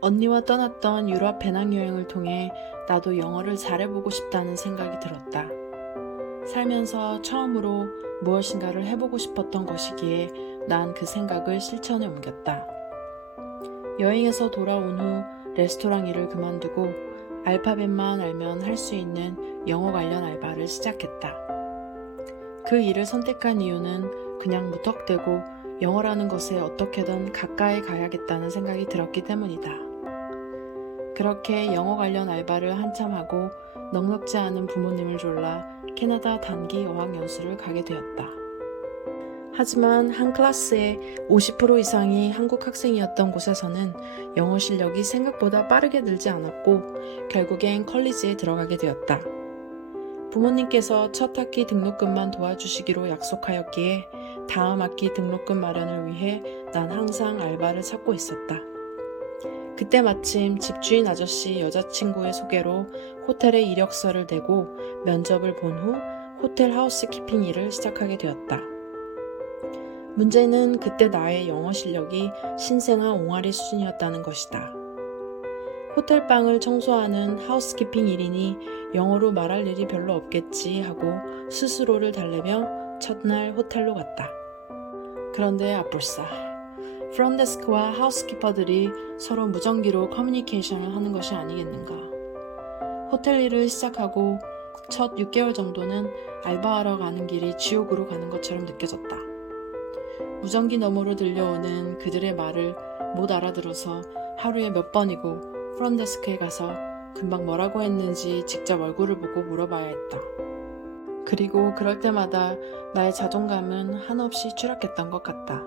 언니와 떠났던 유럽 배낭여행을 통해 나도 영어를 잘해보고 싶다는 생각이 들었다. 살면서 처음으로 무엇인가를 해보고 싶었던 것이기에 난 그 생각을 실천에 옮겼다. 여행에서 돌아온 후 레스토랑 일을 그만두고 알파벳만 알면 할 수 있는 영어 관련 알바를 시작했다. 그 일을 선택한 이유는 그냥 무턱대고 영어라는 것에 어떻게든 가까이 가야겠다는 생각이 들었기 때문이다. 그렇게 영어 관련 알바를 한참 하고 넉넉지 않은 부모님을 졸라 캐나다 단기 어학연수를 가게 되었다. 하지만 한 클래스의 50% 이상이 한국 학생이었던 곳에서는 영어 실력이 생각보다 빠르게 늘지 않았고 결국엔 컬리지에 들어가게 되었다. 부모님께서 첫 학기 등록금만 도와주시기로 약속하였기에 다음 학기 등록금 마련을 위해 난 항상 알바를 찾고 있었다. 그때 마침 집주인 아저씨 여자친구의 소개로 호텔에 이력서를 내고 면접을 본 후 호텔 하우스키핑 일을 시작하게 되었다. 문제는 그때 나의 영어 실력이 신생아 옹알이 수준이었다는 것이다. 호텔방을 청소하는 하우스키핑 일이니 영어로 말할 일이 별로 없겠지 하고 스스로를 달래며 첫날 호텔로 갔다. 그런데 아뿔싸. 프론데스크와 하우스키퍼들이 서로 무전기로 커뮤니케이션을 하는 것이 아니겠는가. 호텔 일을 시작하고 첫 6개월 정도는 알바하러 가는 길이 지옥으로 가는 것처럼 느껴졌다. 무전기 너머로 들려오는 그들의 말을 못 알아들어서 하루에 몇 번이고 프론데스크에 가서 금방 뭐라고 했는지 직접 얼굴을 보고 물어봐야 했다. 그리고 그럴 때마다 나의 자존감은 한없이 추락했던 것 같다.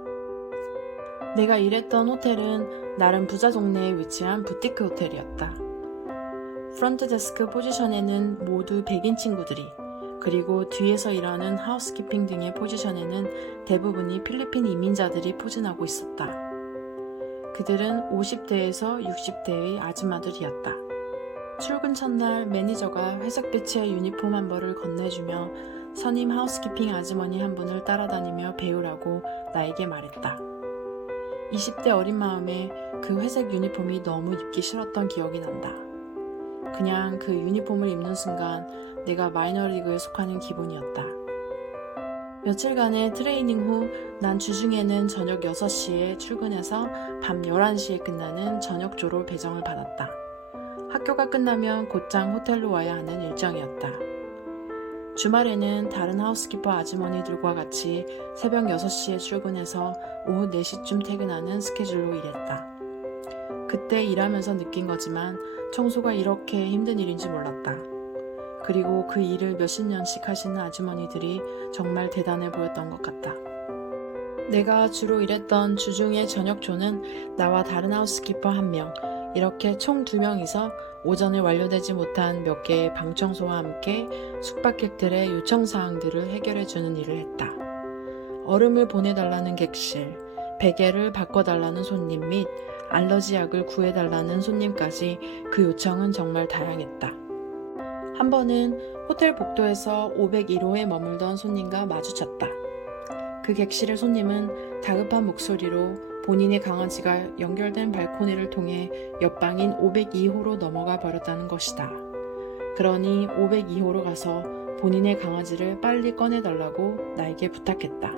내가 일했던 호텔은 나름 부자 동네에 위치한 부티크 호텔이었다. 프런트 데스크 포지션에는 모두 백인 친구들이, 그리고 뒤에서 일하는 하우스키핑 등의 포지션에는 대부분이 필리핀 이민자들이 포진하고 있었다. 그들은 50대에서 60대의 아줌마들이었다. 출근 첫날 매니저가 회색 배치의 유니폼 한 벌을 건네주며 선임 하우스키핑 아주머니 한 분을 따라다니며 배우라고 나에게 말했다. 20대 어린 마음에 그 회색 유니폼이 너무 입기 싫었던 기억이 난다. 그냥 그 유니폼을 입는 순간 내가 마이너리그에 속하는 기분이었다. 며칠간의 트레이닝 후 난 주중에는 저녁 6시에 출근해서 밤 11시에 끝나는 저녁 조로 배정을 받았다. 학교가 끝나면 곧장 호텔로 와야 하는 일정이었다. 주말에는 다른 하우스키퍼 아주머니들과 같이 새벽 6시에 출근해서 오후 4시쯤 퇴근하는 스케줄로 일했다. 그때 일하면서 느낀 거지만 청소가 이렇게 힘든 일인지 몰랐다. 그리고 그 일을 몇십 년씩 하시는 아주머니들이 정말 대단해 보였던 것 같다. 내가 주로 일했던 주중의 저녁조는 나와 다른 하우스키퍼 1명, 이렇게 총 2명이서 오전에 완료되지 못한 몇 개의 방 청소와 함께 숙박객들의 요청사항들을 해결해주는 일을 했다. 얼음을 보내달라는 객실, 베개를 바꿔달라는 손님 및 알러지약을 구해달라는 손님까지 그 요청은 정말 다양했다. 한 번은 호텔 복도에서 501호에 머물던 손님과 마주쳤다. 그 객실의 손님은 다급한 목소리로 본인의 강아지가 연결된 발코니를 통해 옆방인 502호로 넘어가 버렸다는 것이다. 그러니 502호로 가서 본인의 강아지를 빨리 꺼내달라고 나에게 부탁했다.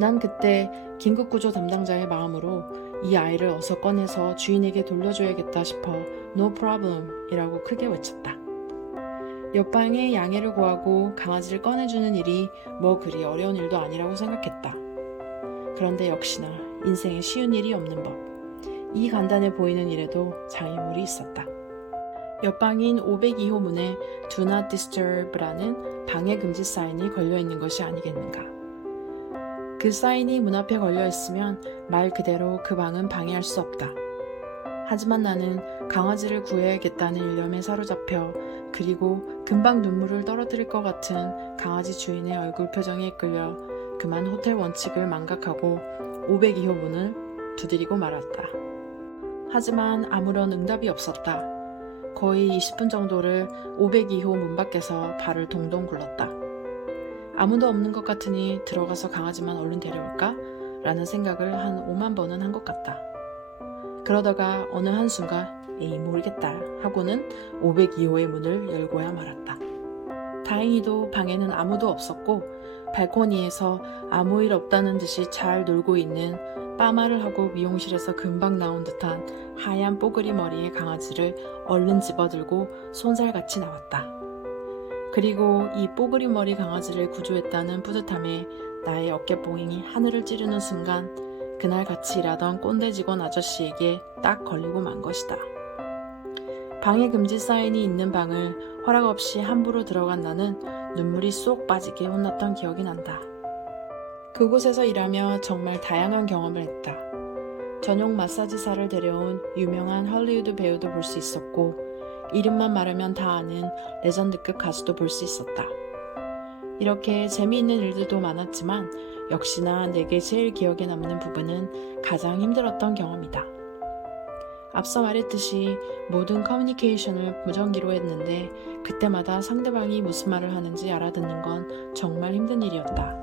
난 그때 긴급구조 담당자의 마음으로 이 아이를 어서 꺼내서 주인에게 돌려줘야겠다 싶어 No problem 이라고 크게 외쳤다. 옆방에 양해를 구하고 강아지를 꺼내주는 일이 뭐 그리 어려운 일도 아니라고 생각했다. 그런데 역시나 인생에 쉬운 일이 없는 법. 이 간단해 보이는 일에도 장애물이 있었다. 옆방인 502호 문에 Do not distur브라는 방해 금지 사인이 걸려있는 것이 아니겠는가. 그 사인이 문 앞에 걸려있으면 말 그대로 그 방은 방해할 수 없다. 하지만 나는 강아지를 구해야겠다는 일념에 사로잡혀 그리고 금방 눈물을 떨어뜨릴 것 같은 강아지 주인의 얼굴 표정에 이끌려 그만 호텔 원칙을 망각하고 502호 문을 두드리고 말았다. 하지만 아무런 응답이 없었다. 거의 20분 정도를 502호 문 밖에서 발을 동동 굴렀다. 아무도 없는 것 같으니 들어가서 강아지만 얼른 데려올까? 라는 생각을 한 5만 번은 한 것 같다. 그러다가 어느 한순간 에이 모르겠다 하고는 502호의 문을 열고야 말았다. 다행히도 방에는 아무도 없었고 발코니에서 아무 일 없다는 듯이 잘 놀고 있는 빠마를 하고 미용실에서 금방 나온 듯한 하얀 뽀글이 머리의 강아지를 얼른 집어들고 손살같이 나왔다. 그리고 이 뽀글이 머리 강아지를 구조했다는 뿌듯함에 나의 어깨뽕이 하늘을 찌르는 순간 그날 같이 일하던 꼰대 직원 아저씨에게 딱 걸리고 만 것이다. 방해 금지 사인이 있는 방을 허락 없이 함부로 들어간 나는 눈물이 쏙 빠지게 혼났던 기억이 난다. 그곳에서 일하며 정말 다양한 경험을 했다. 전용 마사지사를 데려온 유명한 할리우드 배우도 볼 수 있었고 이름만 말하면 다 아는 레전드급 가수도 볼 수 있었다. 이렇게 재미있는 일들도 많았지만 역시나 내게 제일 기억에 남는 부분은 가장 힘들었던 경험이다. 앞서 말했듯이 모든 커뮤니케이션을 무전기로 했는데 그때마다 상대방이 무슨 말을 하는지 알아듣는 건 정말 힘든 일이었다.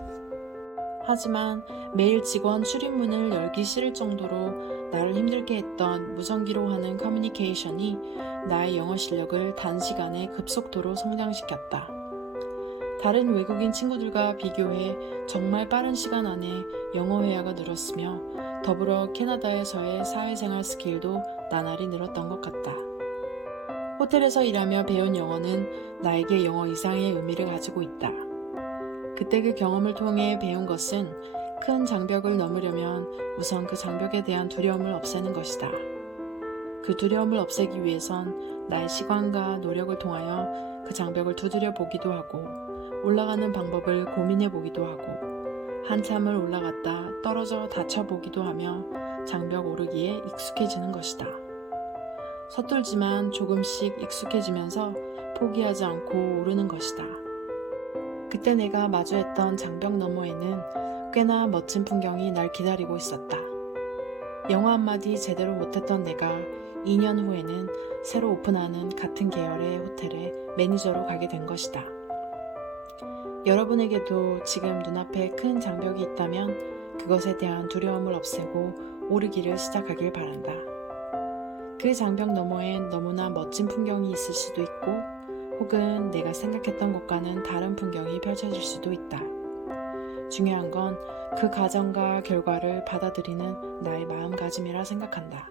하지만 매일 직원 출입문을 열기 싫을 정도로 나를 힘들게 했던 무전기로 하는 커뮤니케이션이 나의 영어 실력을 단시간에 급속도로 성장시켰다. 다른 외국인 친구들과 비교해 정말 빠른 시간 안에 영어 회화가 늘었으며 더불어 캐나다에서의 사회생활 스킬도 나날이 늘었던 것 같다. 호텔에서 일하며 배운 영어는 나에게 영어 이상의 의미를 가지고 있다. 그때 그 경험을 통해 배운 것은 큰 장벽을 넘으려면 우선 그 장벽에 대한 두려움을 없애는 것이다. 그 두려움을 없애기 위해선 나의 시간과 노력을 통하여 그 장벽을 두드려 보기도 하고 올라가는 방법을 고민해 보기도 하고 한참을 올라갔다 떨어져 다쳐보기도 하며 장벽 오르기에 익숙해지는 것이다. 서툴지만 조금씩 익숙해지면서 포기하지 않고 오르는 것이다. 그때 내가 마주했던 장벽 너머에는 꽤나 멋진 풍경이 날 기다리고 있었다. 영어 한마디 제대로 못했던 내가 2년 후에는 새로 오픈하는 같은 계열의 호텔에 매니저로 가게 된 것이다. 여러분에게도 지금 눈앞에 큰 장벽이 있다면 그것에 대한 두려움을 없애고 오르기를 시작하길 바란다. 그 장벽 너머엔 너무나 멋진 풍경이 있을 수도 있고 혹은 내가 생각했던 것과는 다른 풍경이 펼쳐질 수도 있다. 중요한 건 그 과정과 결과를 받아들이는 나의 마음가짐이라 생각한다.